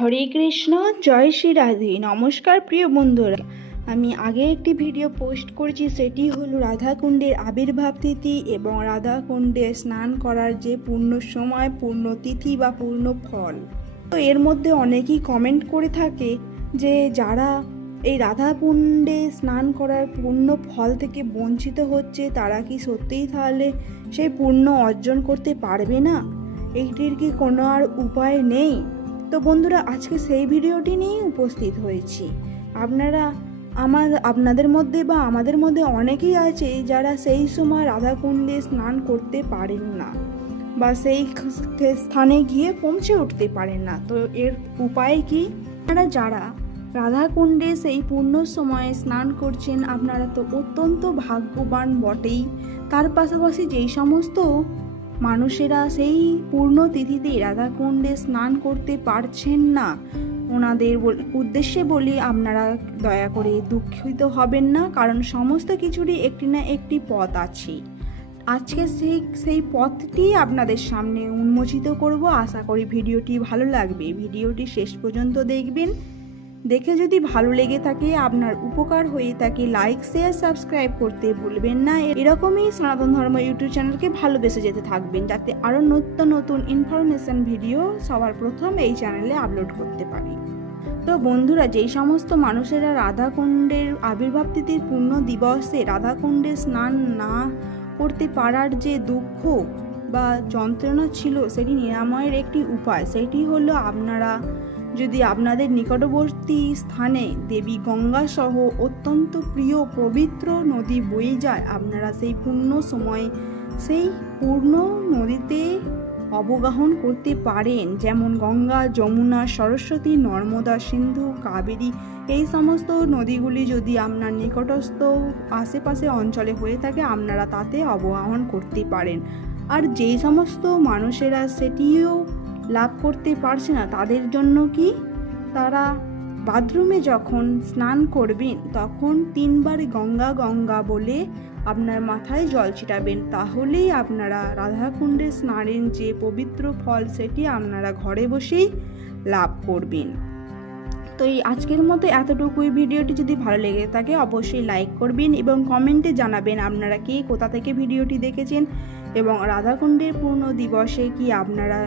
হরে কৃষ্ণ, জয় শ্রী রাধে। নমস্কার প্রিয় বন্ধুরা। আমি আগে একটি ভিডিও পোস্ট করেছি, সেটি হলো রাধাকুণ্ডের আবির্ভাব তিথি এবং রাধাকুণ্ডে স্নান করার যে পূর্ণ সময়, পূর্ণ তিথি বা পূর্ণ ফল। তো এর মধ্যে অনেকেই কমেন্ট করে থাকে যে যারা এই রাধাকুণ্ডে স্নান করার পূর্ণ ফল থেকে বঞ্চিত হচ্ছে, তারা কি সত্যিই তাহলে সেই পূর্ণ অর্জন করতে পারবে না? এইটির কি কোনো আর উপায় নেই? তো বন্ধুরা, আজকে সেই ভিডিওটি নিয়েই উপস্থিত হয়েছি। আপনারা আমার, আপনাদের মধ্যে বা আমাদের মধ্যে অনেকেই আছে যারা সেই সময় রাধাকুণ্ডে স্নান করতে পারেন না বা সেই স্থানে গিয়ে পৌঁছে উঠতে পারেন না। তো এর উপায় কি? আপনারা যারা রাধাকুণ্ডে সেই পূর্ণ সময়ে স্নান করছেন, আপনারা তো অত্যন্ত ভাগ্যবান বটেই। তার পাশাপাশি যেই সমস্ত মানুষেরা সেই পূর্ণ তিথিতে রাধাকুণ্ডে স্নান করতে পারছেন না। ওনাদের উদ্দেশ্যে বলি আপনারা দয়া করে দুঃখিত হবেন না, কারণ সমস্ত কিছুরই একটি না একটি পথ আছে। আজকে সেই সেই পথটি আপনাদের সামনে উন্মোচিত করব। আশা করি ভিডিওটি ভালো লাগবে। ভিডিওটি শেষ পর্যন্ত দেখবেন। দেখে যদি ভালো লেগে থাকে, আপনার উপকার হয়ে থাকে লাইক শেয়ার সাবস্ক্রাইব করতে ভুলবেন না। এরকমই সনাতন ধর্ম ইউটিউব চ্যানেলকে ভালোবেসে যেতে থাকবেন, যাতে আরও নতুন নতুন ইনফরমেশন ভিডিও সবার প্রথম এই চ্যানেলে আপলোড করতে পারি। তো বন্ধুরা, যেই সমস্ত মানুষেরা রাধাকুণ্ডের আবির্ভাব তিথির পূর্ণ দিবসে রাধাকুণ্ডে স্নান না করতে পারার যে দুঃখ বা যন্ত্রণা ছিল, সেটি নিরাময়ের একটি উপায়। সেটি হলো আপনারা যদি আপনাদের নিকটবর্তী স্থানে দেবী গঙ্গা সহ অত্যন্ত প্রিয় পবিত্র নদী বয়ে যায়, আপনারা সেই পূর্ণ সময়ে, সেই পূর্ণ নদীতে অবগাহন করতে পারেন। যেমন গঙ্গা, যমুনা, সরস্বতী, নর্মদা, সিন্ধু, কাবেরী, এই সমস্ত নদীগুলি যদি আপনার নিকটস্থ আশেপাশে অঞ্চলে হয়ে থাকে, আপনারা তাতে অবগাহন করতে পারেন। আর যেই সমস্ত মানুষেরা সেটিও লাভ করতে পারছে না, তাদের জন্য কি? তারা বাথরুমে যখন স্নান করবেন, তখন তিনবার গঙ্গা গঙ্গা বলে আপনার মাথায় জল ছিটাবেন। তাহলেই আপনারা রাধাকুণ্ডে স্নানের যে পবিত্র ফল, সেটি আপনারা ঘরে বসেই লাভ করবেন। তো এই আজকের মতো এতটুকুই। ভিডিওটি যদি ভালো লেগে থাকে, অবশ্যই লাইক করবেন এবং কমেন্টে জানাবেন আপনারা কে, কোথা থেকে ভিডিওটি দেখেছেন এবং রাধাকুণ্ডের পূর্ণ দিবসে কি আপনারা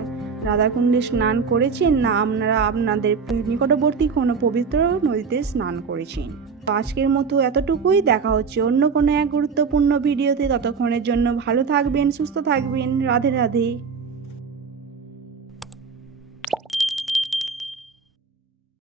রাধাকুণ্ডে স্নান করেছেন না আপনারা আপনাদের নিকটবর্তী কোনো পবিত্র নদীতে স্নান করেছেন? তো আজকের মতো এতটুকুই। দেখা হচ্ছে অন্য কোনো এক গুরুত্বপূর্ণ ভিডিওতে। ততক্ষণের জন্য ভালো থাকবেন, সুস্থ থাকবেন। রাধে রাধে।